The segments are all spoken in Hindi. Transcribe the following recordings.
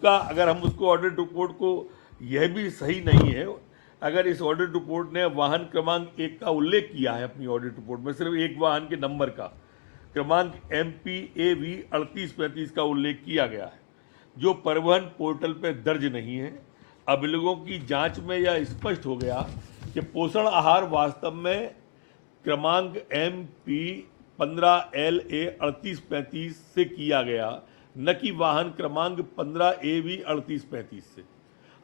का अगर हम उसको ऑडिट रिपोर्ट को, यह भी सही नहीं है अगर इस ऑडिट रिपोर्ट ने वाहन क्रमांक 1 का उल्लेख किया है अपनी ऑडिट रिपोर्ट में, सिर्फ एक वाहन के नंबर का क्रमांक MPAV 3835 का उल्लेख किया गया है, जो परिवहन पोर्टल पर दर्ज नहीं है। अभियोगों की जांच में यह स्पष्ट हो गया कि पोषण आहार वास्तव में क्रमांक MP 15LA 3835 से किया गया, न कि वाहन क्रमांक 15AV 3835 से।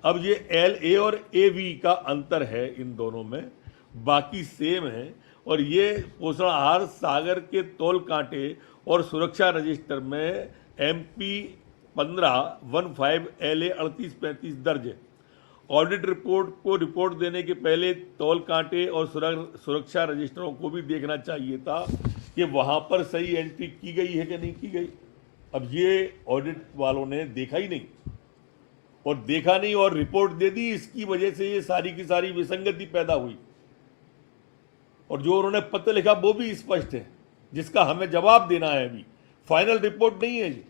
अब ये LA और AV का अंतर है इन दोनों में, बाकी सेम है। और ये पोषण आहार सागर के तौल कांटे और सुरक्षा रजिस्टर में MP 1515 LA 3835 दर्ज है। ऑडिट रिपोर्ट को रिपोर्ट देने के पहले तौल कांटे और सुरक्षा रजिस्टरों को भी देखना चाहिए था कि वहां पर सही एंट्री की गई है कि नहीं की गई। अब ये ऑडिट वालों ने देखा ही नहीं, और देखा नहीं और रिपोर्ट दे दी, इसकी वजह से ये सारी की सारी विसंगति पैदा हुई। और जो उन्होंने पत्र लिखा वो भी स्पष्ट है, जिसका हमें जवाब देना है, अभी फाइनल रिपोर्ट नहीं है ये।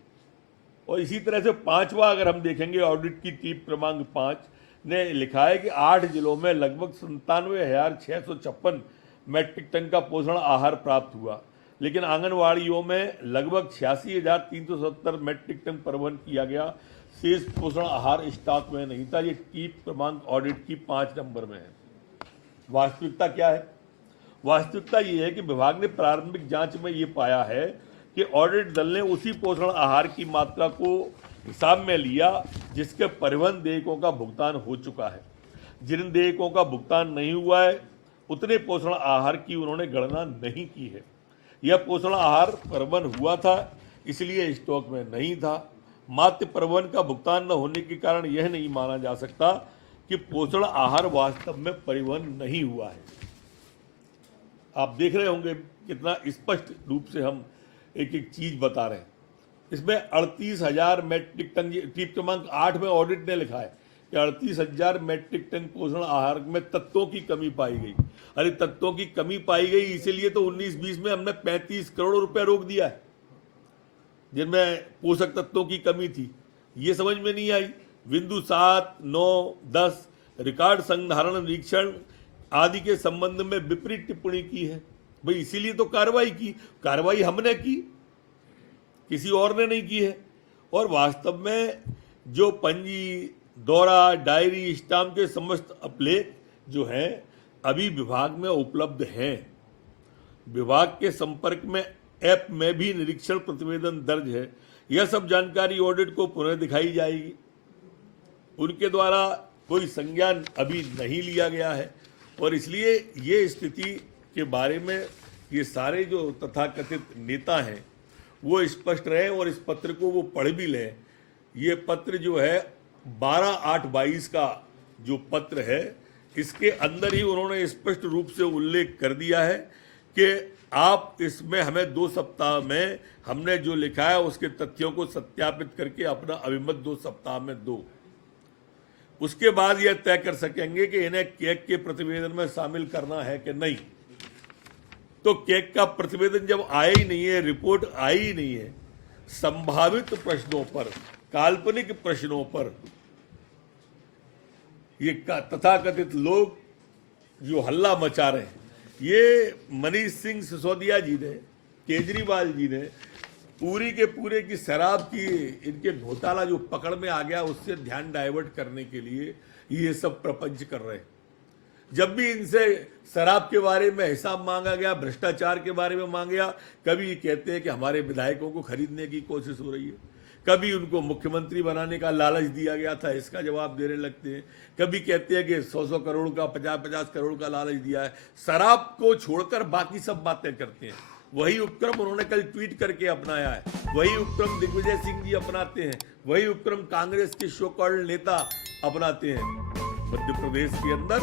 और इसी तरह से पांचवा अगर हम देखेंगे, ऑडिट की टीप क्रमांक 5 ने लिखा है कि 8 जिलों में लगभग 97,656 मैट्रिक टन का पोषण आहार प्राप्त हुआ, लेकिन आंगनवाड़ियों में लगभग 86,370 मैट्रिक टन परिवहन किया गया। शेष पोषण आहार स्टॉक में नहीं था। ये टीप क्रमांक ऑडिट की 5 नंबर में है। वास्तविकता क्या है? वास्तविकता ये है कि विभाग ने प्रारंभिक जांच में ये पाया है कि ऑडिट दल ने उसी पोषण आहार की मात्रा को हिसाब में लिया जिसके परिवहन देयकों का भुगतान हो चुका है। जिन देयकों का भुगतान नहीं हुआ है उतने पोषण आहार की उन्होंने गणना नहीं की है। यह पोषण आहार परिवहन हुआ था, इसलिए स्टॉक में नहीं था। मात्र परिवहन का भुगतान न होने के कारण यह नहीं माना जा सकता कि पोषण आहार वास्तव में परिवहन नहीं हुआ है। आप देख रहे होंगे कितना स्पष्ट रूप से हम एक एक चीज बता रहे हैं। इसमें 38,000 मैट्रिक टन, टीप क्रमांक 8 में ऑडिट ने लिखा है कि 38,000 मैट्रिक टन पोषण आहार में तत्वों की कमी पाई गई। अरे तत्वों की कमी पाई गई, इसीलिए तो 19-20 में हमने 35 करोड़ रुपए रोक दिया है जिनमें पोषक तत्वों की कमी थी। ये समझ में नहीं आई। बिंदु 7, 9, 10 रिकॉर्ड संधारण निरीक्षण आदि के संबंध में विपरीत टिप्पणी की है भाई, इसीलिए तो कार्रवाई की। कार्रवाई हमने की, किसी और ने नहीं की है। और वास्तव में जो पंजी, दौरा, डायरी, स्टाम्प के समस्त अभिलेख जो हैं अभी विभाग में उपलब्ध हैं। विभाग के संपर्क में ऐप में भी निरीक्षण प्रतिवेदन दर्ज है। यह सब जानकारी ऑडिट को पुनः दिखाई जाएगी। उनके द्वारा कोई संज्ञान अभी नहीं लिया गया है, और इसलिए ये स्थिति के बारे में ये सारे जो तथाकथित नेता हैं वो स्पष्ट रहे और इस पत्र को वो पढ़ भी लें। ये पत्र जो है 12/8/22 का जो पत्र है, इसके अंदर ही उन्होंने स्पष्ट रूप से उल्लेख कर दिया है कि आप इसमें हमें 2 सप्ताह में हमने जो लिखा है उसके तथ्यों को सत्यापित करके अपना अभिमत 2 सप्ताह में दो। उसके बाद यह तय कर सकेंगे कि इन्हें केक के प्रतिवेदन में शामिल करना है कि नहीं। तो केक का प्रतिवेदन जब आया ही नहीं है, रिपोर्ट आई ही नहीं है, संभावित प्रश्नों पर, काल्पनिक प्रश्नों पर ये तथाकथित लोग जो हल्ला मचा रहे हैं, ये मनीष सिंह सिसोदिया जी ने, केजरीवाल जी ने पूरी के पूरे की शराब की इनके घोटाला जो पकड़ में आ गया उससे ध्यान डाइवर्ट करने के लिए ये सब प्रपंच कर रहे हैं। जब भी इनसे शराब के बारे में हिसाब मांगा गया, भ्रष्टाचार के बारे में मांगा गया, कभी ये कहते हैं कि हमारे विधायकों को खरीदने की कोशिश हो रही है, कभी उनको मुख्यमंत्री बनाने का लालच दिया गया था, इसका जवाब देने लगते हैं, कभी कहते हैं कि 100-100 करोड़ का, 50-50 करोड़ का लालच दिया है। शराब को छोड़कर बाकी सब बातें करते हैं। वही उपक्रम उन्होंने कल ट्वीट करके अपनाया है, वही उपक्रम दिग्विजय सिंह जी अपनाते हैं, वही उपक्रम कांग्रेस के सो कॉल्ड नेता अपनाते हैं। मध्य प्रदेश के अंदर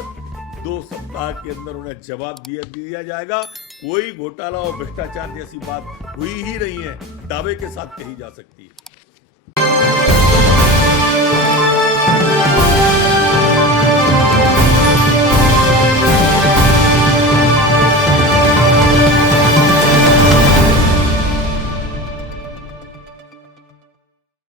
2 सप्ताह के अंदर उन्हें जवाब दिया जाएगा। कोई घोटाला और भ्रष्टाचार जैसी बात हुई ही नहीं है, दावे के साथ कही जा सकती है।